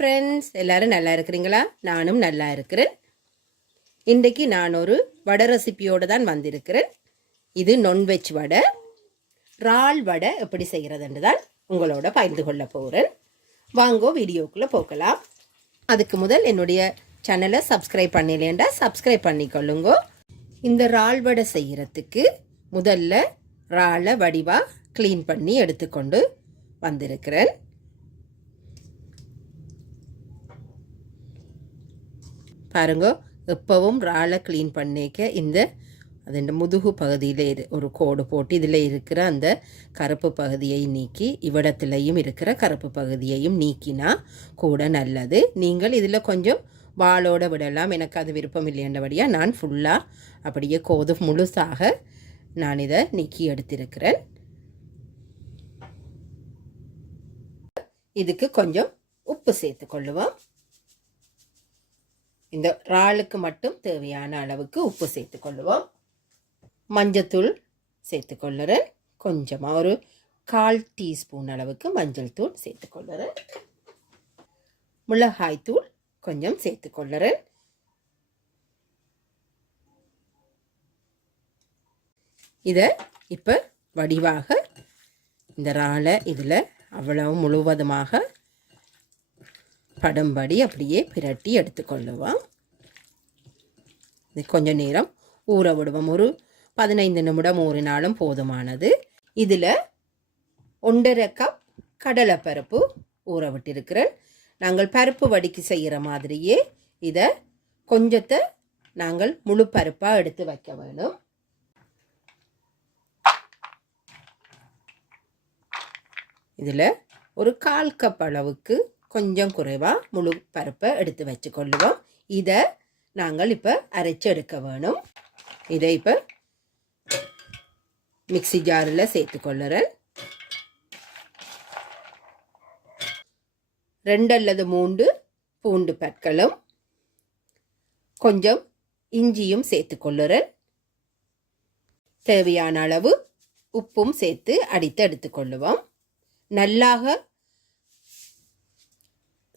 Friends, எல்லாரும் நல்லா இருக்கிறீங்களா? நானும் நல்லா இருக்கிறேன். இன்றைக்கு நான் ஒரு வடை ரெசிபியோடு தான் வந்திருக்கிறேன். இது நான்வெஜ் வடை. இறால் வடை எப்படி செய்கிறதுன்னு தான் உங்களோட பகிர்ந்து கொள்ள போகிறேன். வாங்கோ வீடியோக்குள்ளே போகலாம். அதுக்கு முதல் என்னுடைய சேனலை சப்ஸ்கிரைப் பண்ணலேண்டா சப்ஸ்கிரைப் பண்ணிக்கொள்ளுங்கோ. இந்த இறால் வடை செய்கிறதுக்கு முதல்ல இறாலை வடிவாக க்ளீன் பண்ணி எடுத்துக்கொண்டு வந்திருக்கிறேன். பாருங்க, எப்பவும் இறாலை க்ளீன் பண்ணிக்க இந்த அதன் முதுகு பகுதியில் ஒரு கோடு போட்டு இதில் இருக்கிற அந்த கருப்பு பகுதியை நீக்கி இவ்விடத்துலையும் இருக்கிற கருப்பு பகுதியையும் நீக்கினா கூட நல்லது. நீங்கள் இதில் கொஞ்சம் வாளோட விடலாம். எனக்கு அது விருப்பம் இல்லைன்றபடியாக நான் ஃபுல்லாக அப்படியே கோது முழுசாக நான் இதை நீக்கி எடுத்திருக்கிறேன். இதுக்கு கொஞ்சம் உப்பு சேர்த்து கொள்ளுவோம். இந்த இறாலுக்கு மட்டும் தேவையான அளவுக்கு உப்பு சேர்த்துக்கொள்ளுவோம். மஞ்சத்தூள் சேர்த்துக்கொள்ளுறேன். கொஞ்சமாக ஒரு 1/4 டீஸ்பூன் அளவுக்கு மஞ்சள் தூள் சேர்த்துக்கொள்ளுறேன். மிளகாய் தூள் கொஞ்சம் சேர்த்துக்கொள்ளுறேன். இதை இப்போ வடிவாக இந்த இறாலை இதில் அவ்வளவு முழுவதுமாக படும்படி அப்படியே பிரட்டி எடுத்துக்கொள்ளுவோம். இது கொஞ்சம் நேரம் ஊற விடுவோம். ஒரு 15 நிமிடம் ஊறினாலும் போதுமானது. இதில் 1/2 கப் கடலைப்பருப்பு ஊற விட்டிருக்கிறேன். நாங்கள் பருப்பு வடிக்கு செய்கிற மாதிரியே இதை கொஞ்சத்தை நாங்கள் முழு பருப்பாக எடுத்து வைக்க வேணும். இதில் ஒரு 1/4 கப் அளவுக்கு கொஞ்சம் குறைவாக முழு பருப்பை எடுத்து வச்சுக்கொள்ளுவோம். இதை நாங்கள் இப்போ அரைச்சி எடுக்க வேணும். இதை இப்போ மிக்சி ஜாரில் சேர்த்துக்கொள்ளுறேன். 2 அல்லது 3 பூண்டு பற்களும் கொஞ்சம் இஞ்சியும் சேர்த்துக்கொள்ளுறேன். தேவையான அளவு உப்பும் சேர்த்து அடித்து எடுத்துக்கொள்ளுவோம். நல்லாக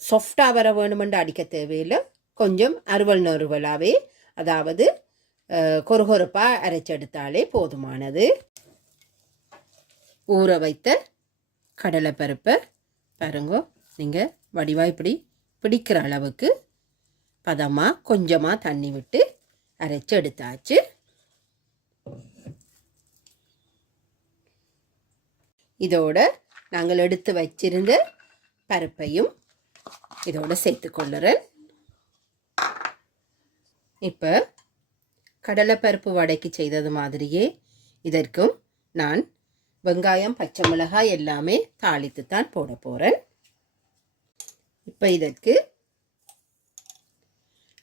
சாஃப்டாக வர வேணுமென்று அடிக்க தேவையில்லை. கொஞ்சம் நறுவலாகவே, அதாவது கொறுகொறுப்பாக அரைச்செடுத்தாலே போதுமானது. ஊற வைத்த கடலைப்பருப்பை பாருங்க, நீங்கள் வடிவாக இப்படி பிடிக்கிற அளவுக்கு பதமாக கொஞ்சமாக தண்ணி விட்டு அரைச்சி எடுத்தாச்சு. இதோட நாங்கள் எடுத்து வச்சிருந்த பருப்பையும் இதோட சேர்த்துக்கொள்ளுறேன். இப்போ கடலைப்பருப்பு வடைக்கு செய்தது மாதிரியே இதற்கும் நான் வெங்காயம், பச்சை மிளகாய் எல்லாமே தாளித்து தான் போட போகிறேன். இப்போ இதற்கு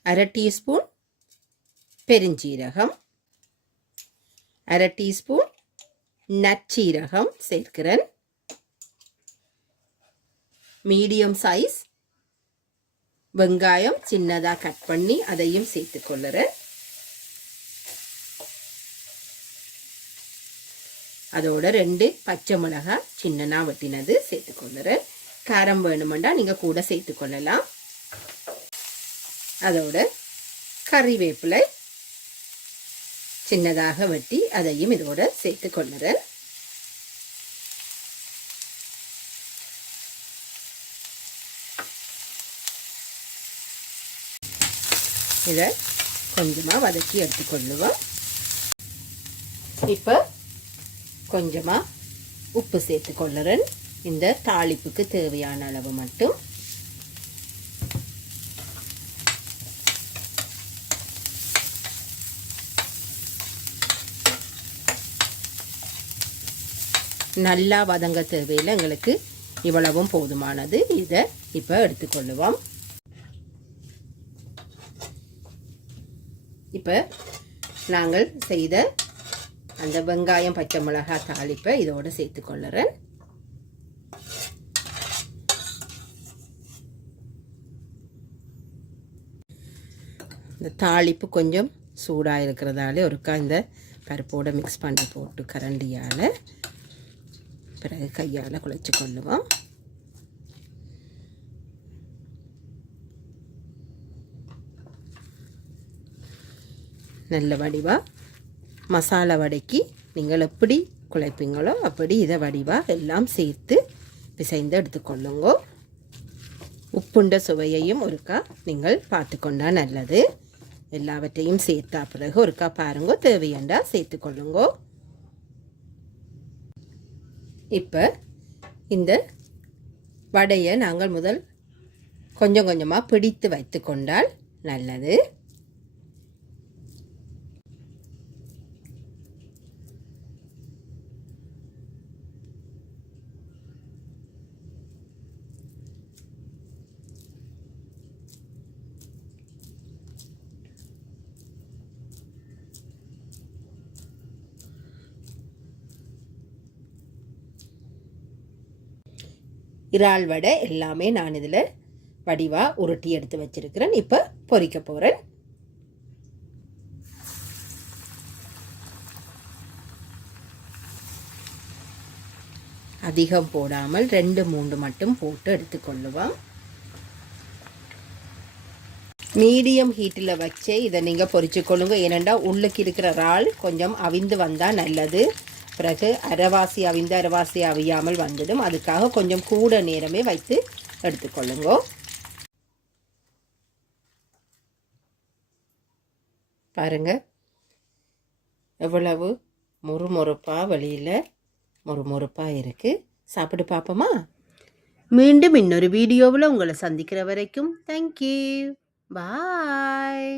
1/2 டீஸ்பூன் பெருஞ்சீரகம், 1/2 டீஸ்பூன் நற்சீரகம் சேர்க்கிறேன். மீடியம் சைஸ் வெங்காயம் சின்னதாக கட் பண்ணி அதையும் சேர்த்துக்கொள்ளுறேன். அதோட 2 பச்சை மிளகாய் சின்னதாக வெட்டினது சேர்த்துக்கொள்ளுறேன். காரம் வேணுமெண்டா நீங்கள் கூட சேர்த்துக்கொள்ளலாம். அதோட கறிவேப்பிலை சின்னதாக வெட்டி அதையும் இதோட சேர்த்துக்கொள்ளுறேன். இதை கொஞ்சமாக வதக்கி எடுத்துக்கொள்ளுவோம். இப்போ கொஞ்சமாக உப்பு சேர்த்துக்கொள்ளுறேன். இந்த தாளிப்புக்கு தேவையான அளவு மட்டும். நல்லா வதங்க தேவையில்லை, எங்களுக்கு இவ்வளவும் போதுமானது. இதை இப்போ எடுத்துக்கொள்ளுவோம். இப்போ நாங்கள் செய்த அந்த வெங்காயம், பச்சை மிளகாய் தாளிப்பை இதோடு சேர்த்துக்கொள்ளுறேன். இந்த தாளிப்பு கொஞ்சம் சூடாக இருக்கிறதால ஒருக்கா இந்த பருப்போடு மிக்ஸ் பண்ணி போட்டு கரண்டியால் பிறகு கையால் குழைச்சி கொள்ளுவோம். நல்ல வடிவாக மசாலா வடைக்கு நீங்கள் எப்படி குழைப்பீங்களோ அப்படி இதை வடிவாக எல்லாம் சேர்த்து பிசைந்து எடுத்துக்கொள்ளுங்க. உப்புண்ட சுவையையும் ஒருக்கா நீங்கள் பார்த்துக்கொண்டா நல்லது. எல்லாவற்றையும் சேர்த்தா பிறகு ஒருக்கா பாருங்க, தேவையாண்டா சேர்த்துக்கொள்ளுங்க. இப்போ இந்த வடையை நாங்கள் முதல் கொஞ்சம் கொஞ்சமாக பிடித்து வைத்து கொண்டால் நல்லது. இறால் வடை எல்லாமே நான் இதில் வடிவாக உருட்டி எடுத்து வச்சிருக்கிறேன். இப்போ பொரிக்க போகிறேன். அதிகம் போடாமல் 2-3 மட்டும் போட்டு எடுத்துக்கொள்ளுவோம். மீடியம் ஹீட்டில் வச்சு இதை நீங்கள் பொரிச்சு கொள்ளுங்க. ஏனெண்டா உள்ளுக்கு இருக்கிற இறால் கொஞ்சம் அவிந்து வந்தால் நல்லது. பிறகு அரைவாசி அவிந்து அரைவாசி அவியாமல் வந்துடும். அதுக்காக கொஞ்சம் கூட நேரமே வைத்து எடுத்துக்கொள்ளுங்க. பாருங்க எவ்வளவு முறுமுறுப்பாக வெளியில் முறுமுறுப்பாக இருக்குது. சாப்பிட்டு பார்ப்போமா? மீண்டும் இன்னொரு வீடியோவில் உங்களை சந்திக்கிற வரைக்கும் தேங்க்யூ. பாய்.